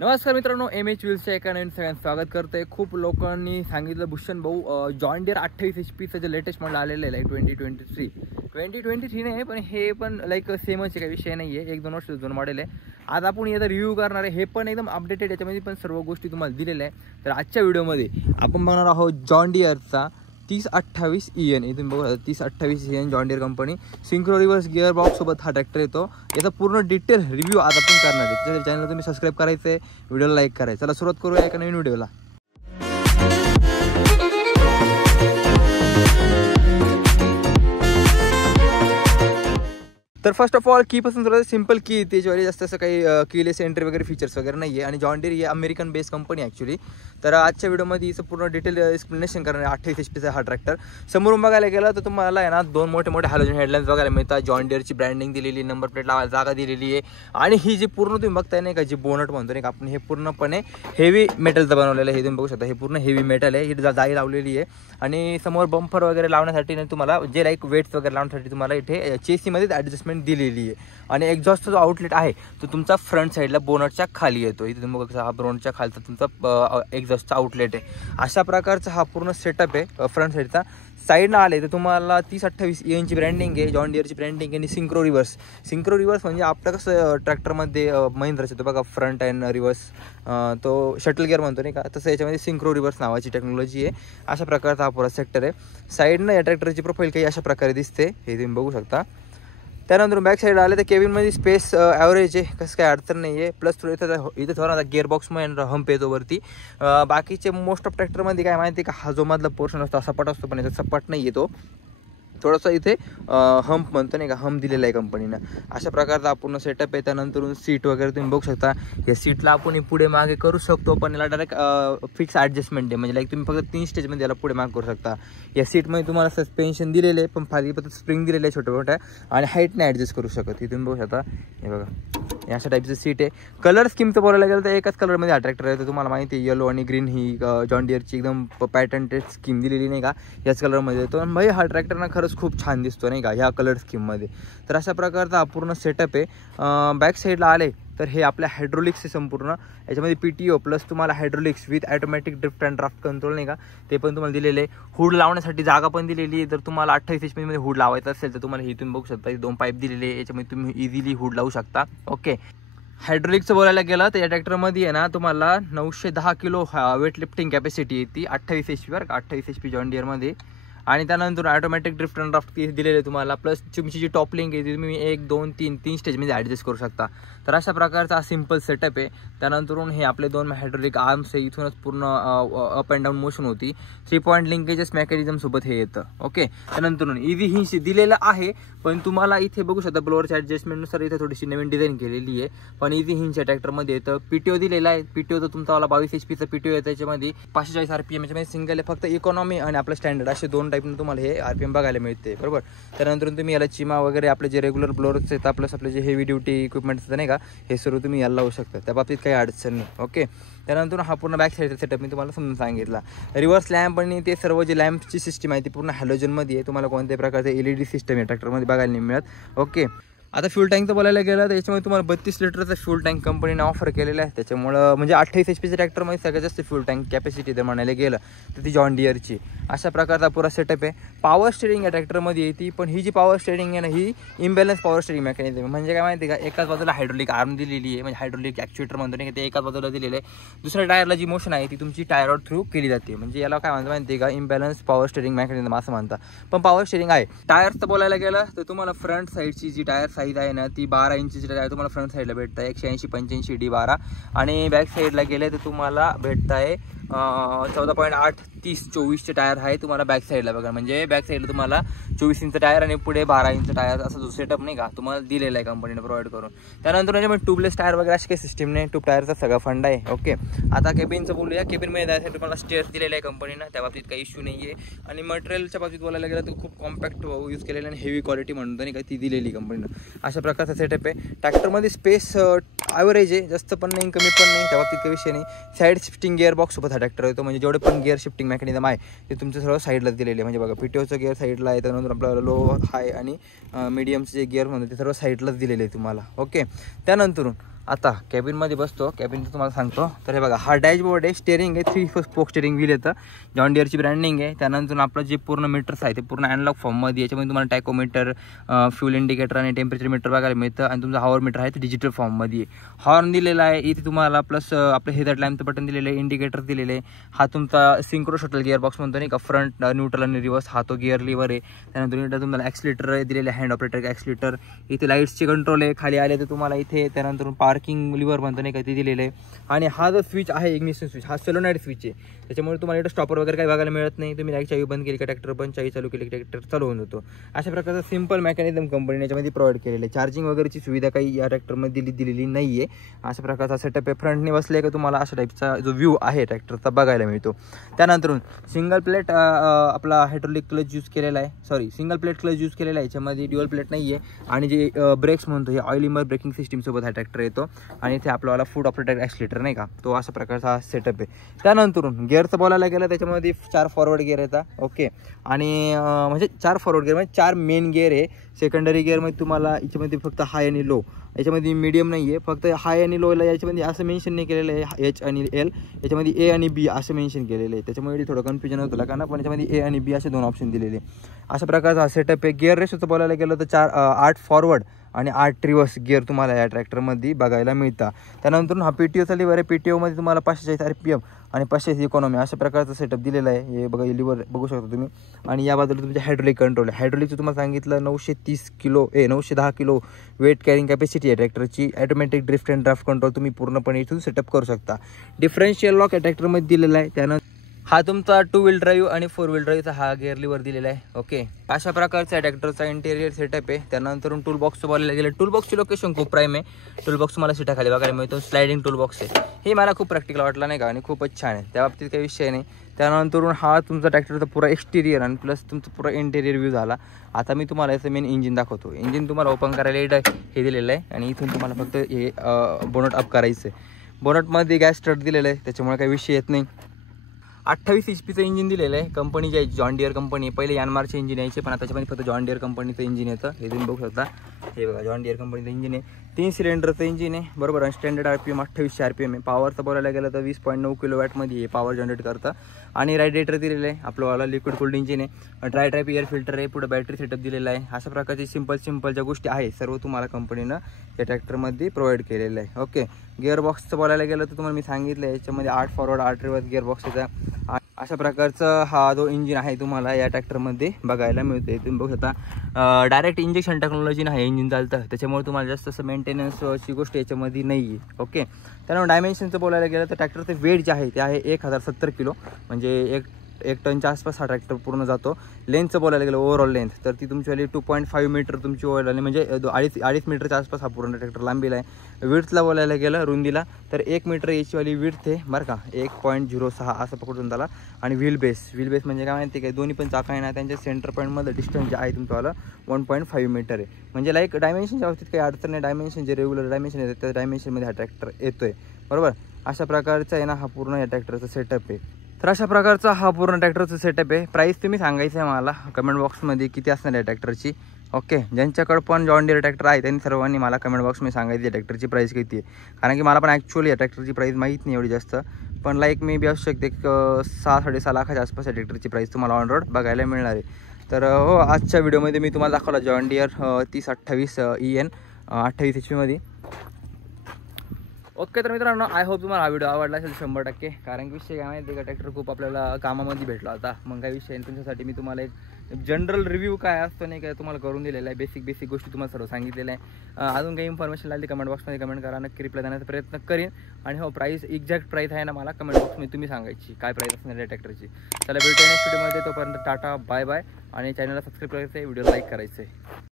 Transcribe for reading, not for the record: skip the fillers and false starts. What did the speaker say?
नमस्कार मित्रांनो, MH व्हील्सच्या एका नवीन सगळ्यांचं स्वागत करतोय. खूप लोकांनी सांगितलं भूषण भाऊ जॉन डियर 28 HP जे लेटेस्ट मॉडेल आलेलं आहे 2023 नाही, पण हे पण लाईक सेमच काही विषय नाही आहे. 1-2 वर्ष जुनं मॉडेल आहे. आज आपण याचा रिव्ह्यू करणार आहे. हे पण एकदम अपडेटेड, याच्यामध्ये पण सर्व गोष्टी तुम्हाला दिलेल्या आहे. तर आजच्या व्हिडिओमध्ये आपण बघणार आहोत जॉन डियरचा 3028 EN. इथून बघा 3028 EN John Deere company synchro reverse gear box सोबत हा ट्रॅक्टर येतो. याचा पूर्ण डिटेल रिव्ह्यू आज आपण करणार आहे. त्याच्या चॅनलला तुम्ही सबस्क्राईब करायचं आहे, व्हिडिओला लाईक करायचं. चला सुरुवात करूया एका नवीन व्हिडिओला. तर फर्स्ट ऑफ ऑल कीपासून थोडं सिंपल की त्याच्यावर जास्त असं काही कीलेस एंट्री वगैरे फीचर्स वगैरे नाही आहे. आणि जॉन डियर ही अमेरिकन बेस्ड कंपनी ॲक्च्युली. तर आजच्या व्हिडिओमध्ये हिचं पूर्ण डिटेल एक्सप्लेनेशन करणार आहे. 28 HPचा हा ट्रॅक्टर समोरून बघायला गेला तर तुम्हाला आहे ना 2 मोठे हॅलोजन हेडलाईन्स बघायला मिळतात. जॉन डियरची ब्रँडिंग दिलेली, नंबर प्लेट लावायला जागा दिलेली आहे. आणि ही जी पूर्ण तुम्ही बघताय नाही का, जी बोनट म्हणतो नाही का आपण, हे पूर्णपणे हेवी मेटलचं बनवलेलं आहे. हे तुम्ही बघू शकता, हे पूर्ण हेवी मेटल आहे. ही जाळी लावलेली आहे. आणि समोर बंपर वगैरे लावण्यासाठी तुम्हाला जे लाईक वेट्स वगैरे लावण्यासाठी तुम्हाला इथे चेसीमध्येच ॲडजस्टमेंट दिलेली आहे. आणि एक्झॉस्टचा जो आउटलेट आहे तो तुमचा फ्रंट साईडला बोनटच्या खाली येतो. इथे तुम्ही बघा, हा बोनटच्या खालचा तुमचा एक्झॉस्टचा आउटलेट आहे. अशा प्रकारचा हा पूर्ण सेटअप आहे फ्रंट साईडचा. साईडनं आले तर तुम्हाला 3028 EN ब्रँडिंग आहे, जॉन डियरची ब्रँडिंग आहे. आणि सिंक्रो रिव्हर्स म्हणजे आपलं कसं ट्रॅक्टरमध्ये महिंद्राचं येतो बघा, फ्रंट अँड रिव्हर्स, तो शटल गिअर म्हणतो नाही का, तसं याच्यामध्ये सिंक्रो रिव्हर्स नावाची टेक्नॉलॉजी आहे. अशा प्रकारचा हा पुरा सेक्टर आहे. साईडनं या ट्रॅक्टरची प्रोफाईल काही अशा प्रकारे दिसते, हे तुम्ही बघू शकता. त्यानंतर बॅक साईड आले तर केबिनमध्ये स्पेस ॲव्हरेज आहे, कसं काही अडचण नाही आहे. प्लस इथं थोडा गिअरबॉक्समध्ये हंप येतो वरती. बाकीचे मोस्ट ऑफ ट्रॅक्टरमध्ये काय माहिती आहे का, हा जो मधला पोर्शन असतो सपाट असतो, पण याचा सपाट नाही येतो. थोडासा इथे हंप म्हणतो नाही का, हंप दिलेला आहे कंपनीनं. अशा प्रकारचा पूर्ण सेटअप आहे. त्यानंतर सीट वगैरे तुम्ही बघू शकता. या सीटला आपण पुढे मागे करू शकतो, पण याला डायरेक्ट फिक्स ॲडजस्टमेंट आहे. म्हणजे लाईक तुम्ही फक्त 3 स्टेजमध्ये याला पुढे मागे करू शकता. या सीटमध्ये तुम्हाला सस्पेन्शन दिलेले आहे, पण खाली पण स्प्रिंग दिलेले आहे छोट्या मोठ्या. आणि हाईटने ॲडजस्ट करू शकत. हे तुम्ही बघू शकता, हे बघा या अशा टाईपचं सीट आहे. कलर स्कीमचं बोलायला गेलं तर एकाच कलरमध्ये हा ट्रॅक्टर आहे. तर तुम्हाला माहिती आहे येलो आणि ग्रीन ही जॉन डियरची एकदम पॅटर्नटेड स्कीम दिलेली नाही का, याच कलरमध्ये येतो. आणि भाई हा ट्रॅक्टर ना खरंच खूप छान दिसतो नाही का ह्या कलर स्कीममध्ये. तर अशा प्रकारचा हा पूर्ण सेटअप आहे. बॅक साईडला आले तर हे आपल्या हायड्रोलिक्स आहे संपूर्ण. याच्यामध्ये PTO प्लस तुम्हाला hydraulics with automatic drift and draft control नाही का, ते पण तुम्हाला दिलेलं आहे. हुड लावण्यासाठी जागा पण दिलेली आहे. जर तुम्हाला 28 HP मध्ये हुड लावायचं असेल तर तुम्हाला इथून बघू शकता, 2 पाईप दिलेले आहे. याच्यामध्ये तुम्ही इझिली हुड लावू शकता. ओके. हायड्रोलिकचं बोलायला गेलं तर या ट्रॅक्टरमध्ये आहे ना तुम्हाला 910 किलो वेट लिफ्टिंग कॅपॅसिटी येते 28 HP बरं का, 28 HP जॉन डियरमध्ये. आणि त्यानंतर ऑटोमॅटिक ड्रिफ्ट अँड ड्राफ्ट दिलेले आहे तुम्हाला. प्लस तुमची जी टॉपलिंग आहे ती तुम्ही 1, 2, 3 स्टेजमध्ये ॲडजस्ट करू शकता. तर अशा प्रकारचा हा सिम्पल सेटअप आहे. त्यानंतरून हे आपले 2 हायड्रोलिक आर्म्स आहे. इथूनच पूर्ण अप अँड डाऊन मोशन होती. 3 पॉईंट लिंकेजेस मेकॅनिझमसोबत हे येतं. ओके. त्यानंतरून इव्ही हिंच दिलेलं आहे, पण तुम्हाला इथे बघू शकता ब्लोअरच्या ॲडजस्टमेंटनुसार इथे थोडीशी नवीन डिझाईन केलेली आहे. पण इव्ही हिंचच्या ट्रॅक्टरमध्ये येतं. PTO दिलेला आहे. PTO तर तुमचा 22 HPचा PTO आहे. त्याच्यामध्ये 540 RPM याच्यामध्ये सिंगल आहे. फक्त इकॉनॉमी आणि आपलं स्टँडर्ड असे 2 टाईपने तुम्हाला हे RPM बघायला मिळते बरोबर. त्यानंतर तुम्ही याला चिमा वगैरे आपले जे रेग्युलर ब्लोअर्स आहेत, प्लस आपले जे हेवी ड्युटी इक्विपमेंट्स नाही का, हे सर्व तुम्ही याला लावू शकता. त्या बाबतीत काही अडचण नाही. ओके. त्यानंतर हा पूर्ण बॅक साईडचा सेटअप मी तुम्हाला समजून सांगितला. रिव्हर्स लॅम्प आणि ते सर्व जे लॅम्पची सिस्टीम आहे ती पूर्ण हॅलोजनमध्ये आहे. तुम्हाला कोणत्याही प्रकारचे LED सिस्टम आहे ट्रॅक्टरमध्ये बघायला नाही मिळत. ओके. आता फ्यूल टँकचं बोलायला गेलं तर याच्यामध्ये तुम्हाला 32 लिटरचा फ्यूल टँक कंपनीने ऑफर केलेला आहे. त्याच्यामुळं म्हणजे 28 HPच्या ट्रॅक्टरमध्ये सगळ्यात जास्त फ्यूल टँक कॅपॅसिटी जर म्हणायला गेलं तर ती जॉन डियरची. अशा प्रकारचा पुरा सेटअप आहे. पॉवर स्टेरिंग या ट्रॅक्टरमध्ये येते, पण ही जी पॉवर स्टेरिंग आहे ना, ही इम्बॅलन्स पॉवर स्टेरिंग मेकॅनिझम. म्हणजे काय माहिती आहे का, एकाच बाजूला हायड्रोलिक आर्म दिलेली आहे, म्हणजे हायड्रोलिक ॲक्च्युएटर म्हणतो नाही का, ते एकाच बाजूला दिलेलं आहे. दुसऱ्या टायरला जी मोशन आहे ती तुमची टायर थ्रू केली जाते. म्हणजे याला काय म्हणतात माहिती आहे का, इम्बॅलन्स पॉवर स्टेरिंग मेकॅनिझम असं म्हणतात. पण पॉवर स्टेरिंग आहे. टायर्सचं बोलायला गेलं तर तुम्हाला फ्रंट साईडची जी टायर साईज आहे ना, ती 12 इंचची टायर तुम्हाला फ्रंट साईडला भेटतं 180-85 D12. आणि बॅक साईडला गेले तर तुम्हाला भेटत आहे 14.8 30-24चे टायर आहे तुम्हाला बॅक साईडला बघा. म्हणजे बॅक साईडला तुम्हाला 24 इंच टायर आणि पुढे 12 इंच टायर असा जो सेटअप नाही का तुम्हाला दिलेला आहे कंपनीने प्रोव्हाइड करून. त्यानंतर याच्यामध्ये ट्यूबलेस टायर वगैरे अशी काही सिस्टीम नाही, ट्यूब टायरचा सगळा फंड आहे. ओके. आता केबिनचं बोलूया. केबिनमध्ये जायसाठी तुम्हाला स्टेअर्स दिलेलं आहे कंपनीनं, त्या बाबतीत काही इश्यू नाही आहे. आणि मटेरियलच्या बाबतीत बोलायला गेलं तर खूप कॉम्पॅक्ट यूज केलेलं आणि हेवी क्वालिटी म्हणतो नाही का, ती दिलेली कंपनीनं. अशा प्रकारचा सेटअप आहे. ट्रॅक्टरमध्ये स्पेस ॲव्हरेज आहे, जास्त पण नाही कमी पण नाही, त्या बाबतीत काही विषय नाही. साईड शिफ्टिंग गिअर बॉक्स सोबत हा ट्रॅक्टर येतो. म्हणजे जेवढे पण गिअर शिफ्टिंग मेकॅनिझम आहे ते तुमचं सर्व साईडलाच दिलेले आहे. म्हणजे बघा PTOचं गिअर साईडला आहे, त्यानंतर आपल्याला लो हाय आणि मीडियमचे जे गिअर म्हणतो ते सर्व साईडलाच दिलेले आहे तुम्हाला. ओके. त्यानंतरून आता कॅबिनमध्ये बसतो, कॅबिनचं तुम्हाला सांगतो. तर हे बघा, हा डॅशबोर्ड आहे, स्टेअरिंग आहे, 3 स्पोक स्टेअरिंग व्हील येतं, जॉन डिअरची ब्रँडिंग आहे. त्यानंतर आपलं जे पूर्ण मीटर्स आहे ते पूर्ण अॅनलॉग फॉर्ममध्ये, याच्यामध्ये तुम्हाला टॅकोमीटर, फ्यूल इंडिकेटर आणि टेम्परेचर मीटर बघायला मिळतं. आणि तुमचा हॉवर मीटर आहे ते डिजिटल फॉर्ममध्ये. हॉर्न दिलेला आहे इथे तुम्हाला, प्लस आपलं हेडलाईट लॅम्पचं बटन दिलेलं आहे, इंडिकेटर दिलेले आहे. हा तुमचा सिंक्रो शटल गिअर बॉक्स म्हणतो नाही का, फ्रंट, न्यूट्रल आणि रिव्हर्स, हा तो गिअर लिव्हर आहे. त्यानंतर तुम्हाला ॲक्सिलेटर दिलेले, हँड ऑपरेटर ॲक्सिलेटर. इथे लाईट्सचे कंट्रोल आहे, खाली आले तर तुम्हाला इथे त्यानंतर पार्किंग लिव्हर म्हणतो नाही का ते दिलेलं आहे. आणि हा जो स्विच आहे इग्निशन स्विच, हा सोलोनाइड स्विच आहे, त्याच्यामुळे तुम्हाला इथं स्टॉपर वगैरे काही बघायला मिळत नाही. तुम्ही लाईट चावी बंद केली का ट्रॅक्टर बंद, चावी चालू केली की ट्रॅक्टर चालू होऊन जातो. अशा प्रकारचा सिंपल मेकॅनिझम कंपनीने याच्यामध्ये प्रोव्हाइड केलेलं आहे. चार्जिंग वगैरेची सुविधा काही या ट्रॅक्टरमध्ये दिलेली नाही आहे. अशा प्रकारचा सेटअप आहे. फ्रंटने बसले का तुम्हाला अशा टाईपचा जो व्ह्यू आहे ट्रॅक्टरचा बघायला मिळतो. त्यानंतर सिंगल प्लेट आपला हायड्रोलिक क्लच यूज केलेला आहे, सिंगल प्लेट क्लच यूज केलेला आहे, याच्यामध्ये ड्युअल प्लेट नाही आहे. आणि जे ब्रेक्स म्हणतो हे ऑइल लिमर ब्रेकिंग सिस्टीमसोबत हा ट्रॅक्टर येतो. आणि इथे आपल्याला फूड ऑपरेटर ॲक्सिलेटर नाही का, तो अशा प्रकारचा सेटअप आहे. त्यानंतर गिअरचं बोलायला गेलं त्याच्यामध्ये 4 फॉरवर्ड गिअर येतात. ओके, आणि म्हणजे 4 फॉरवर्ड गिअर म्हणजे 4 मेन गिअर आहे. सेकंडरी गिअरमध्ये तुम्हाला याच्यामध्ये फक्त हाय आणि लो, याच्यामध्ये मीडियम नाही आहे, फक्त हाय आणि लोला याच्यामध्ये असं मेन्शन नाही केलेलं आहे एच आणि एल, याच्यामध्ये ए आणि बी असं मेन्शन केलेलं आहे. त्याच्यामुळे थोडं कन्फ्युजन होतं कारण पण याच्यामध्ये ए आणि बी असे 2 ऑप्शन दिलेले. अशा प्रकारचा सेटअप आहे. गिअर रेशोचं बोलायला गेलं तर 8 फॉरवर्ड आणि 8 रिव्हर्स गिअर तुम्हाला या ट्रॅक्टरमध्ये बघायला मिळतात. त्यानंतर हा PTOचा लिव्हर आहे, PTOमध्ये तुम्हाला 540 RPM आणि 500 इकॉनॉमी अशा प्रकारचा सेटअप दिलेला आहे. हे बघा, लिव्हर बघू शकता तुम्ही. आणि या बाजूला तुमचे हायड्रोलिक कंट्रोल आहे. हायड्रोलिकचं तुम्हाला सांगितलं 910 किलो वेट कॅरिंग कॅपॅसिटी आहे ट्रॅक्टरची. Automatic drift and draft control तुम्ही पूर्णपणे इथून सेटअप करू शकता. डिफरन्शियल लॉक या ट्रॅक्टरमध्ये दिलेला आहे. त्यानंतर हा तुमचा 2 व्हील ड्राईव्ह आणि 4 व्हील ड्राईव्हचा हा गिअर लिव्हर दिलेला आहे. ओके, अशा प्रकारचा ट्रॅक्टरचा इंटेरियर सेटअप आहे. त्यानंतर टूल बॉक्सचं बोलायला गेलं, टूल बॉक्सची लोकेशन खूप प्राईम आहे. टूल बॉक्स मला सीटाखाली बघायला मिळतो, स्लायडिंग टूल बॉक्स आहे. हे मला खूप प्रॅक्टिकल वाटलं नाही का, आणि खूपच छान आहे, त्या बाबतीत काही विषय नाही. त्यानंतर हा तुमचा ट्रॅक्टरचा पुरा एक्सटिरियर आणि प्लस तुमचा पुरा इंटेरियर व्ह्यू झाला. आता मी तुम्हाला याचं मेन इंजिन दाखवतो. इंजिन तुम्हाला ओपन करायला हे दिलेलं आहे आणि इथून तुम्हाला फक्त हे बोनट अप करायचं आहे. बोनटमध्ये गॅस स्टार्ट दिलेलं आहे, त्याच्यामुळे काही विषय येत नाही. 28 HP इंजिन दिलेलं आहे. कंपनी जी आहे जॉन डिअर कंपनी, पहिले यानमारचे इंजिन यायचे, पण आता त्याच्यामध्ये फक्त जॉन डिअर कंपनीचं इंजिन येतं. हे तुम्ही बघू शकता, हे बघा जॉन डिअर कंपनीचं इंजिन आहे. 3 सिलेंडरचं इंजिन आहे, बरोबर. आणि स्टँडर्ड RPM 2800 RPM आहे. पॉवरचं बोलायला गेलं तर 20.9 किलोवॅटमध्ये हे पॉवर जनरेट करतं. आणि रायडेटर दिलेलं आहे, आपल्याला लिक्विड कूल्ड इंजिन आहे, ड्राय टाईप एअर फिल्टर आहे, पुढे बॅटरी सेटअप दिलेला आहे. अशा प्रकारचे सिंपल ज्या गोष्टी आहेत सर्व तुम्हाला कंपनीनं या ट्रॅक्टरमध्ये प्रोव्हाइड केलेलं आहे. ओके, गिअर बॉक्सचं बोलायला गेलं तर तुम्हाला मी सांगितलं याच्यामध्ये 8 फॉरवर्ड 8 रिव्हर्स गिअर बॉक्स येतात. अशा प्रकारचा हा जो इंजिन आहे तुम्हाला या ट्रॅक्टरमध्ये बघायला मिळते. तुम्ही बघू शकता डायरेक्ट इंजेक्शन टेक्नॉलॉजीनं हे इंजिन चालतं, त्याच्यामुळे तुम्हाला जास्त असं मेंटेनन्सची गोष्ट याच्यामध्ये नाही आहे. ओके, त्यामुळे डायमेन्शनचं बोलायला गेलं तर ट्रॅक्टरचं वेट जे आहे ते आहे 1070 किलो, म्हणजे 1 टनच्या आसपास हा ट्रॅक्टर पूर्ण जातो. लेंथचं बोलायला गेलं ओव्हरऑल लेंथ तर ती तुमची 2.5 मीटर तुमची ओव्हरऑल, म्हणजे 2.5 मीटरच्या आसपास हा पूर्ण ट्रॅक्टर लांबीला आहे. विड्थला बोलायला गेलं रुंदीला तर 1 मीटर याचीवाली विड्थ आहे बरं का, 1.06 असं पकडून त्याला. आणि व्हील बेस म्हणजे काय माहिती काय, दोन्ही पण चाका आहे ना, त्यांच्या सेंटर पॉईंटमध्ये डिस्टन्स जे आहे तुमचं 1.5 मीटर आहे. म्हणजे लाईक डायमेन्शनच्या बाबतीत काही अडचण नाही. डायमेन्शन जे रेग्युलर डायमेन्शन येतात त्या डायमेन्शनमध्ये हा ट्रॅक्टर येतोय, बरोबर. अशा प्रकारचा आहे ना हा पूर्ण या ट्रॅक्टरचा सेटअप आहे. तर अशा प्रकारचा हा पूर्ण ट्रॅक्टरचा सेटअप आहे. प्राईस तुम्ही सांगायचं आहे मला कमेंट बॉक्समध्ये किती असणार आहे ट्रॅक्टरची. ओके, ज्यांच्याकडं पण जॉन डिअर ट्रॅक्टर आहे त्यांनी सर्वांनी मला कमेंट बॉक्समध्ये सांगायची आहे ट्रॅक्टरची प्राईस किती आहे. कारण की मला पण ॲक्च्युअली या ट्रॅक्टरची प्राईस माहीत नाही एवढी जास्त, पण लाईक मे बी असू शकते 6-6.5 लाखाच्या आसपास या ट्रॅक्टरची प्राईस तुम्हाला ऑन रोड बघायला मिळणार आहे. तर हो, आजच्या व्हिडिओमध्ये मी तुम्हाला दाखवला जॉन डिअर 3028 EN 28 HP मध्ये. ओके, तर मित्रांनो आय होप तुम्हाला हा व्हिडिओ आवडला असेल 100%. कारण की विषय काय माहिती का, ट्रॅक्टर खूप आपल्याला कामामध्ये भेटला होता, मग काय विषय तुमच्यासाठी मी तुम्हाला एक जनरल रिव्ह्यू काय असतो नाही काय तुम्हाला करून दिलेला आहे. बेसिक गोष्टी तुम्हाला सर्व सांगितलेल्या आहे. अजून काही इन्फॉर्मेशन लागली कमेंट बॉक्समध्ये कमेंट करा, नक्की रिप्लाय देण्याचा प्रयत्न करेन. आणि हो, प्राईस एक्झॅक्ट प्राईस आहे ना मला कमेंट बॉक्समध्ये तुम्ही सांगायची काय प्राईस असणार आहे ट्रॅक्टरची. चला भेटूया नेक्स्ट व्हिडिओमध्ये, तोपर्यंत टाटा बाय बाय. आणि चॅनलला सबस्क्राईब करायचं आहे, व्हिडिओ लाईक करायचं आहे.